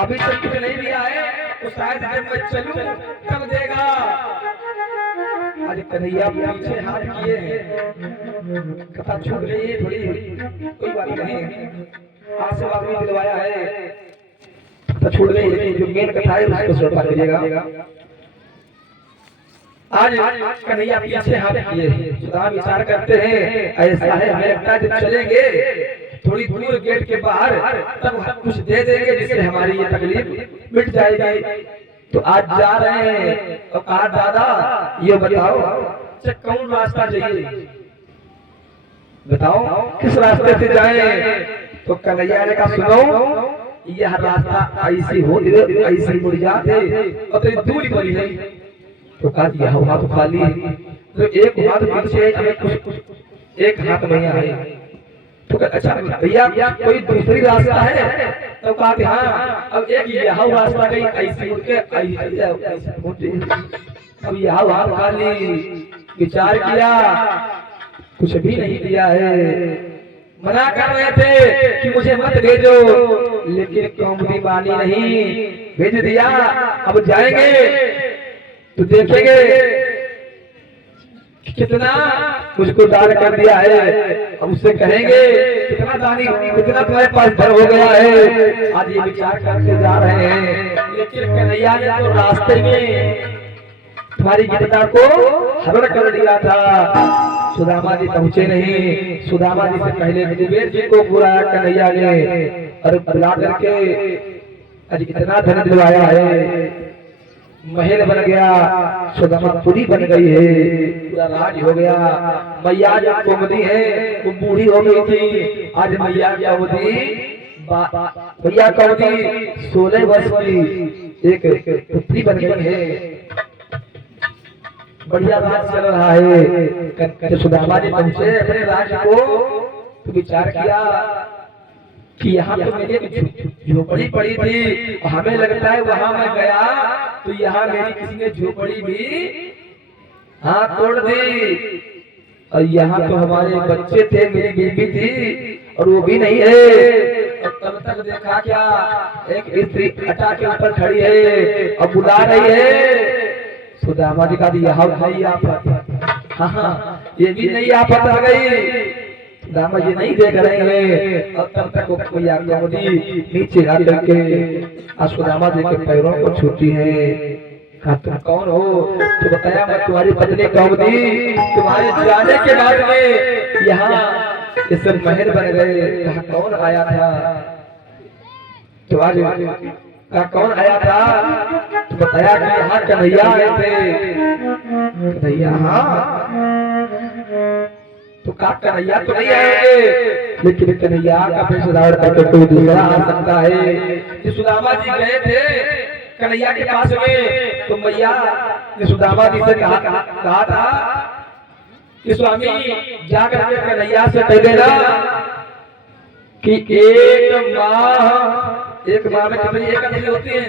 अभी तक कुछ नहीं दिया है तो शायद जब मैं चलूं तब देगा। आज कन्हैया पीछे हाथ किए हैं, कथा छूट गई है थोड़ी, कोई बात नहीं, आशीर्वाद भी दिलवाया है, कथा छूट गई लेकिन जो मेन कथा है उसको सुन लीजिएगा। आज कन्हैया पीछे हाथ किए हैं, सुधा विचार करते हैं ऐसा है हमें लगता है जब चलेंगे थोड़ी दूर गेट के बाहर तब हम कुछ दे देंगे जिससे हमारी ये तकलीफ मिट जाएगी। तो आज जा रहे हैं और कहा दादा ये बताओ कौन रास्ता चाहिए, बताओ किस रास्ते से जाए। तो कन्हैया ने कहा सुनो यह रास्ता ऐसी हो ऐसी मुड़ जाते और तो दूरी पड़ी है। तो कहा यह हाथ खाली तो एक हाथ पीछे एक हाथ भैया है। तो अच्छा भैया कोई दूसरी रास्ता है। तो कहा कि हाँ अब एक यह रास्ता गई ऐसी मुड़ के अब यह हाथ खाली। विचार किया कुछ भी नहीं दिया है, मना कर रहे थे कि मुझे मत भेजो लेकिन कौमदी बानी नहीं भेज दिया। अब जाएंगे तो देखेंगे कितना मुझको दान कर दिया है, अब उससे कहेंगे कितना दानी कितना तुम्हारे पास धन हो गया है। आज ये विचार करके जा रहे हैं लेकिन कन्हैया ने तो रास्ते में तुम्हारी गिरता को हरण कर दिया था। सुदामा जी पहुंचे नहीं, सुदामा जी से पहले कुबेर जी को बुलाया कन्हैया ने और बुला करके आज इतना धन दिलवाया है, महल बन गया, सुदामापुरी बन गई है, पूरा राज हो गया। मैया जो कुमुदी है वो बूढ़ी हो गई थी, आज मैया क्या होती भैया कौदी 16 वर्ष की एक पुत्री बन गई है। बढ़िया राज चल रहा है। सुदामा जी पहुंचे अपने राज्य को तो विचार किया कि यहाँ तो मेरी झोपड़ी पड़ी थी, हमें लगता है वहां मैं गया तो यहाँ मेरी किसी ने झोपड़ी भी हाँ तोड़ दी और यहाँ तो हमारे बच्चे थे, मेरी बीवी थी और वो भी नहीं है। और तब तक देखा क्या एक स्त्री अटा के ऊपर खड़ी है और बुला रही है। सुदामा जी का यह नहीं आफत, हाँ ये भी नहीं आफत आ गई, सुदामा जी नहीं देख रहे हैं। और तब तक कोई नीचे आ करके सुदामा जी के पैरों को छूती है। तुम कौन हो? तो बताया मैं तुम्हारी पत्नी कौमुदी, तुम्हारे जाने के बाद में यहाँ इस महल बन गए। कहा कौन आया था? तो आज कहा कौन आया था? तो बताया कि यहाँ कन्हैया आए थे। कन्हैया हाँ तो कहा कन्हैया तो नहीं आएंगे लेकिन कन्हैया का फिर सुधार करके कोई दूसरा आ सकता है। कि सुदामा जी गए थे कन्हैया के पास में तो मैया ने सुदामा जी से कहा था कि स्वामी जाकर के कन्हैया से कह देना कि एक माह में कितनी एकादशी होती है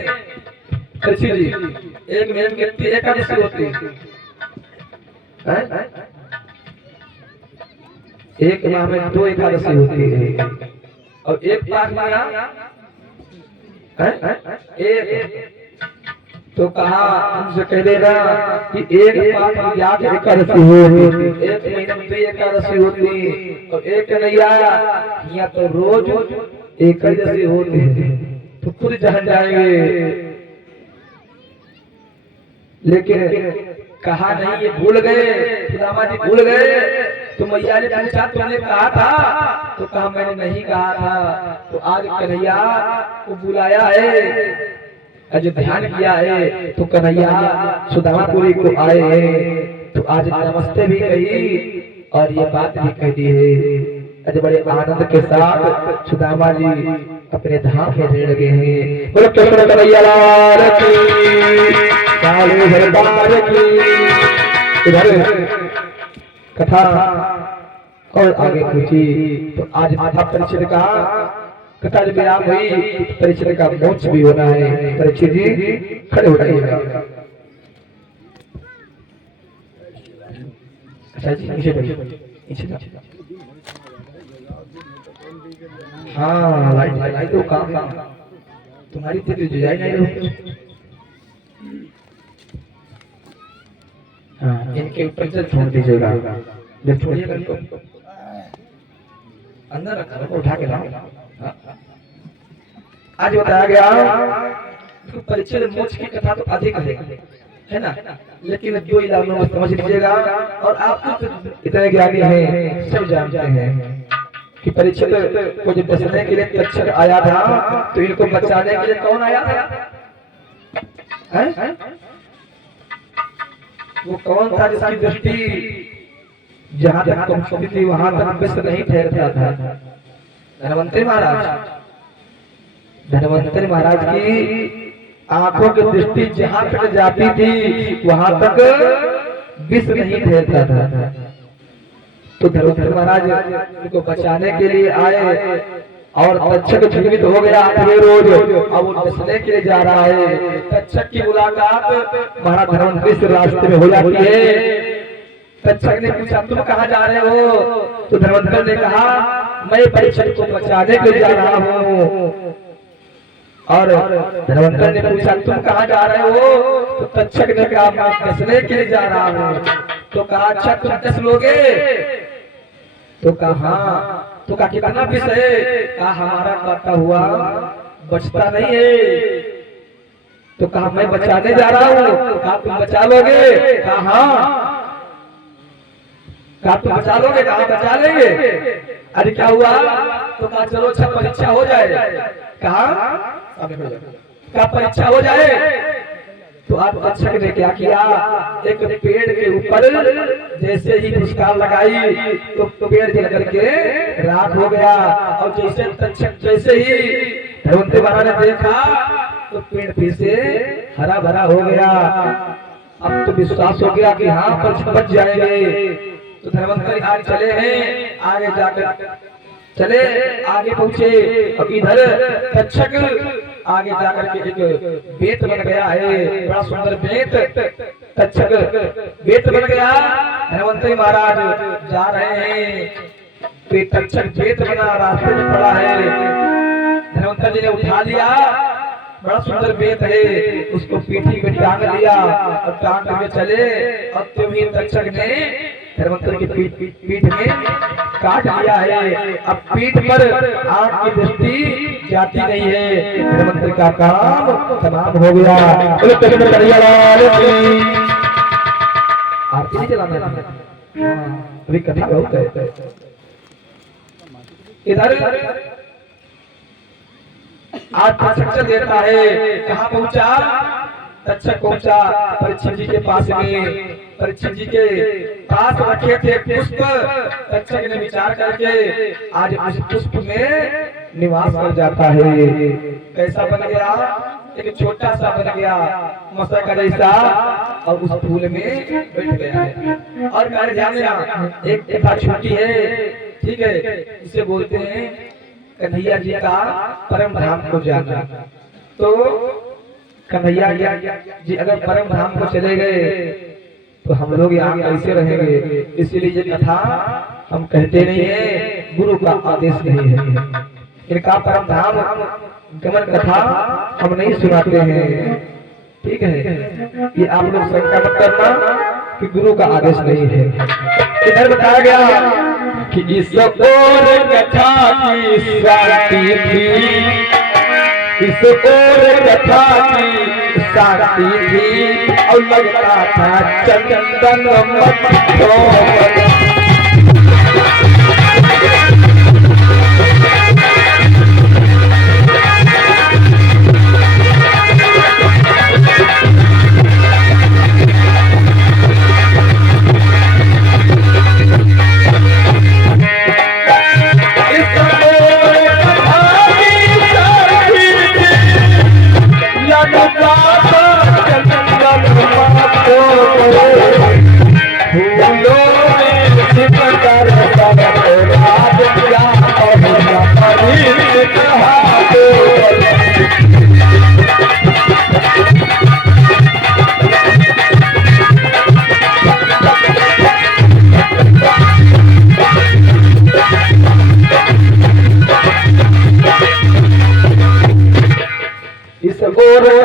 ऋषि जी? एक महीने में कितनी एकादशी होती है? एक माह में 2 एकादशी होती है और एक पाठ माना एक। तो कहा उनसे कह देना कि एक पाठ याद एकादशी होती, एक महीने में 2 एकादशी होती और एक कन्हैया या तो रोज एकादशी होती है। तो खुद जान जाएंगे लेकिन कहा नहीं, ये भूल गए, सुदामा जी भूल गए। तो मैया ने पूछा तुमने कहा था? तो कहा मैंने नहीं कहा था। तो आज कन्हैया को बुलाया है, आज ध्यान किया है तो कन्हैया सुदामापुरी को आए हैं। तो आज नमस्ते भी कही और ये बात भी कह दी है। आज बड़े आनंद के साथ सुदामा जी अपने धाम में रहने लगे हैं। बोलो कृष्ण कन्हैया लाल की, काले दरबार की। इधर कथा और आगे पूछी तो आज माता परीक्षित का कथा जब विराम हुई परीक्षित का मोक्ष भी होना है। परीक्षित जी खड़े हो जाइएगा। अच्छा जी नीचे नीचे हाँ लाइट तो काम तुम्हारी तो जुजाई नहीं रही। हाँ, इनके ऊपर से छोड़ दीजिएगा, जब छोड़िएगा इनको अंदर रखा, उठा के लाओ। हाँ। आज बताया गया परिचय मोक्ष की कथा तो अधिक है ना, लेकिन जो इलाकों में समझ लीजिएगा, और आप इतने ज्ञानी हैं, सब जानते हैं कि परीक्षित को जब बचने के लिए तक्षक आया था, तो इनको बचाने के लिए कौन आया था? है? वो कौन था जिसकी दृष्टि जहां तक पहुंचती थी वहां तक विश्व नहीं ठहरता था? धनवंतरी महाराज। धनवंतरी महाराज की आंखों की दृष्टि जहां तक जाती थी वहां तक विश्व नहीं ठहरता था। तो धनवंतरी महाराज को बचाने के लिए आए और तक्षक जीवित हो गया अगले रोज। अब वो बचने के लिए जा रहा है। तक्षक की मुलाकात महाराज धनवंतरी से रास्ते में हो जाती है। तक्षक ने पूछा तुम कहाँ जा रहे हो? तो धनवंतरी ने कहा मैं परीक्षित को बचाने के लिए जा रहा हूँ। और धनवंतरी ने पूछा तुम कहाँ जा रहे हो? तो तक्षक ने कहा मैं बचने के लिए जा रहा हूँ। तो कहा अच्छा तुम दस लोगे? तो कहा तो कहा कितना विष है? कहा हमारा करता हुआ बचता नहीं है। तो कहा मैं बचाने जा रहा हूँ। कहा तुम बचा लोगे? कहा तुम बचा लोगे? कहा बचा लेंगे। अरे क्या हुआ? तो कहा चलो अच्छा परीक्षा हो जाए। कहा परीक्षा हो जाए। तो आप तक्षक ने क्या किया? एक पेड़ के ऊपर जैसे ही पुरस्कार लगाई तो पेड़ जल करके राख हो गया। और जैसे तक्षक जैसे ही धनवंतरी महाराज ने देखा तो पेड़ फिर से हरा भरा हो गया। अब तो विश्वास हो गया कि हाँ पर बच जाएंगे। तो धनवंतरी आगे चले हैं, आगे जाकर चले आगे पहुंचे। अब इधर तक्षक आगे जाकर के एक बेत बन गया है, बड़ा सुंदर बेत। तक्षक बेत बन गया। धनवंतरी महाराज जा रहे हैं तो तक्षक बेत बना रास्ते में पड़ा है। धनवंतरी जी ने उठा लिया, बड़ा सुंदर बेत है, उसको पीठी में टांग लिया और टांग के चले। और तभी तक्षक ने धनवंतरी की पीठ में काट लिया है। अब पीठ पर आंख की दृष्टि जाती नहीं है। धनवंतरी का काम तमाम हो गया। आरती नहीं चलाना अभी कथा बहुत है। इधर आज तक्षक चल देता है। कहाँ पहुंचा? तक्षक पहुंचा परीक्षित जी के पास में। परीक्षित जी के पास रखे थे पुष्प। तक्षक ने विचार करके आज उस पुष्प में निवास कर जाता है। कैसा बन गया? एक छोटा सा बन गया मसा का जैसा, और उस फूल में बैठ गया है। और मेरे ध्यान में एक कथा छोटी है, ठीक है, इसे बोलते हैं कन्हैया जी का परम धाम को जाना। तो कन्हैया जी अगर परम धाम को चले गए तो हम लोग यहाँ कैसे रहेंगे? इसीलिए ये कथा हम कहते नहीं है, गुरु का आदेश नहीं है। इनका परम धाम गमन कथा हम नहीं सुनाते हैं, ठीक है। ये आप लोग शंका मत करना कि गुरु का आदेश नहीं है। इधर बताया गया कि इस ओर कथा की शांति थी, इस ओर कथा की शांति थी, और लगता था चंदन मत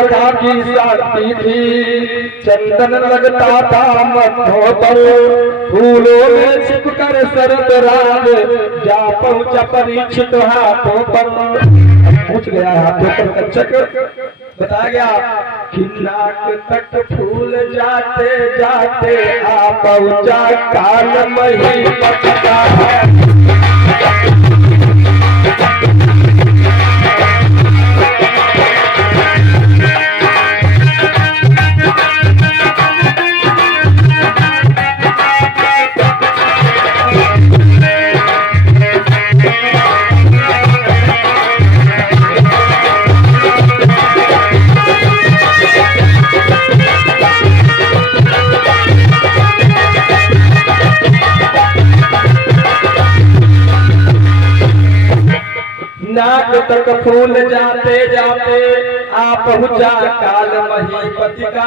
रेखा की शांति थी, चंदन लगता था मथों पर, फूलों में छिपकर शरद राग जा पहुंचा परीक्षित हाथों पर। पूछ गया हाथों पर कच्चक, बताया गया कि नाक तक फूल जाते जाते आ पहुंचा काल मही पता है। नाक तक फूल जाते जाते आ पहुंचा काल महीपति का,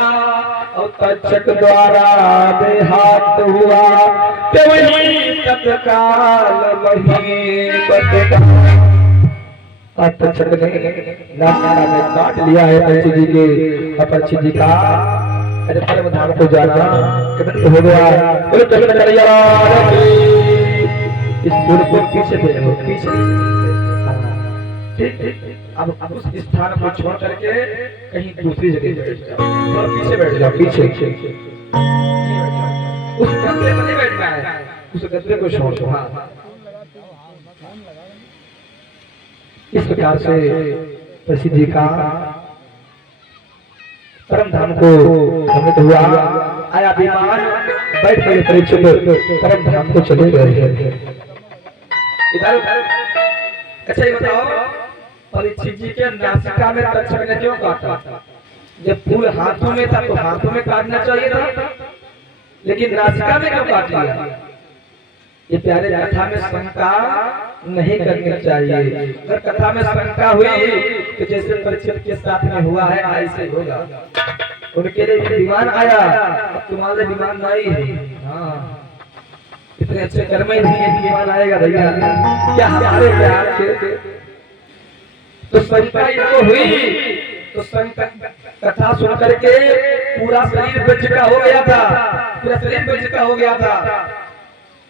और तक्षक द्वारा बेहात हुआ कि वही तत्काल महीपति का। तक्षक ने नाक में काट लिया है पंछी जी के, पंछी जी का परम धाम को जाना हो गया। इस फूल को पीछे देखो, पीछे अब उस स्थान को छोड़ करके कहीं दूसरी जगह बैठ जाओ और पीछे बैठ जाओ, पीछे उस गद्दे पर नहीं बैठना है, उस गद्दे को छोड़ दो। हाँ, इस प्रकार से प्रसिद्धि का परम धाम को अमृत हुआ। आया विमान, बैठ गए परीक्षित, परम धाम को चले गए। इधर अच्छा ये बताओ, परीक्षित जी के नासिका में तक्षक ने क्यों काटा? जब फूल हाथों में था तो हाथों में काटना चाहिए था, लेकिन नासिका में क्यों काट लिया? ये प्यारे कथा में शंका नहीं करनी चाहिए। अगर कथा में शंका हुई तो जैसे परीक्षित के साथ में हुआ है ऐसे होगा। उनके लिए विमान आया, अब तुम्हारे विमान नहीं है। हाँ, इतने अच्छे कर्म ही नहीं है, विमान आएगा भैया क्या हमारे प्यार के? तो शंका इनको हुई, तो शंका कथा सुन करके पूरा शरीर वज्र का हो गया था, पूरा शरीर वज्र का हो गया था।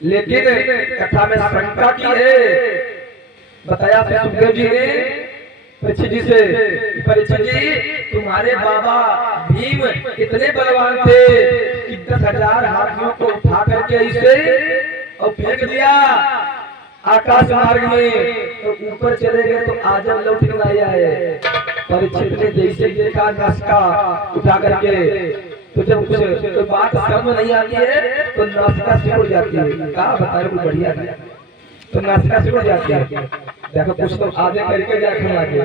लेकिन कथा में शंका की है, बताया था सुखदेव जी ने परीक्षित जी से, परीक्षित जी तुम्हारे बाबा भीम इतने बलवान थे कि 10,000 हाथियों को उठा करके इसे और फेंक दिया आकाश मार्ग में, तो ऊपर चले गए तो आजम लौट के नहीं आए। परीक्षित ने जैसे देखा नासिका उठा करके, तो जब कुछ तो बात समझ नहीं आती है तो नासिका सिकुड़ जाती है। कहा बताए कुछ बढ़िया नहीं, तो नासिका सिकुड़ जाती है। देखो कुछ तो आगे करके जाके आगे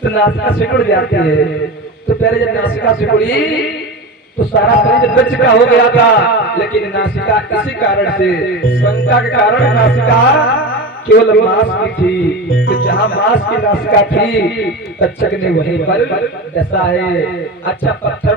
तो नासिका सिकुड़ जाती है। तो पहले जब नासिका सिकुड़ी तो सारा शरीर वज्र का हो गया था, लेकिन नासिका इसी कारण से, शंका के कारण नासिका केवल मांस की थी। तो जहाँ मांस की नासिका थी तक्षक ने वहीं पर डसा है। अच्छा पत्थर